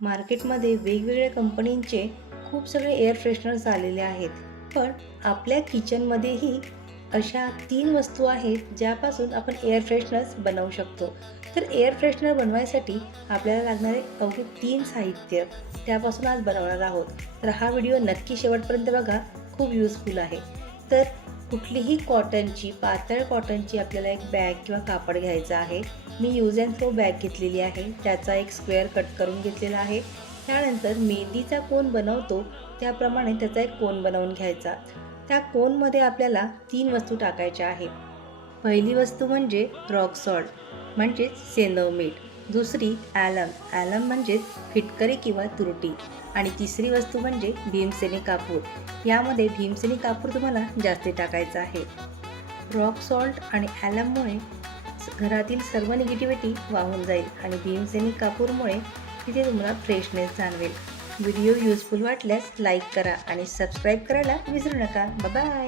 मार्केटमध्ये वेगवेगळ्या कंपनींचे खूप सगळे एअर फ्रेशनर्स आलेले आहेत. पण आपल्या किचनमध्येही अशा तीन वस्तू आहेत ज्यापासून आपण एअर फ्रेशनर्स बनवू शकतो. तर एअर फ्रेशनर बनवायसाठी आपल्याला लागणारे अवघे तीन साहित्य त्यापासून आज बनवणार आहोत. तर हा व्हिडिओ नक्की शेवटपर्यंत बघा. खूप युजफुल आहे. तर कुठलीही कॉटनची पातळ कॉटनची आपल्याला एक बॅग किंवा कापड घ्यायचं आहे. मी यूज अँड थ्रो बॅग घेतलेली आहे. त्याचा एक स्क्वेअर कट करून घेतलेला आहे. त्यानंतर मेहंदीचा कोन बनवतो त्याप्रमाणे त्याचा एक कोन बनवून घ्यायचा. त्या कोनमध्ये आपल्याला तीन वस्तू टाकायच्या आहेत. पहिली वस्तू म्हणजे रॉक सॉल्ट म्हणजेच सेंदव मीठ. दुसरी ॲलम. ॲलम म्हणजेच फिटकरी किंवा तुरटी. आणि तिसरी वस्तू म्हणजे भीमसेनी कापूर. यामध्ये भीमसेनी कापूर तुम्हाला जास्ती टाकायचं आहे. रॉक सॉल्ट आणि ॲलममुळे घरातील सर्व निगेटिव्हिटी वाहून जाईल आणि भीमसेनी कापूरमुळे तिथे तुम्हाला फ्रेशनेस जाणवेल. व्हिडिओ युजफुल वाटल्यास लाईक करा आणि सबस्क्राईब करायला विसरू नका. बाय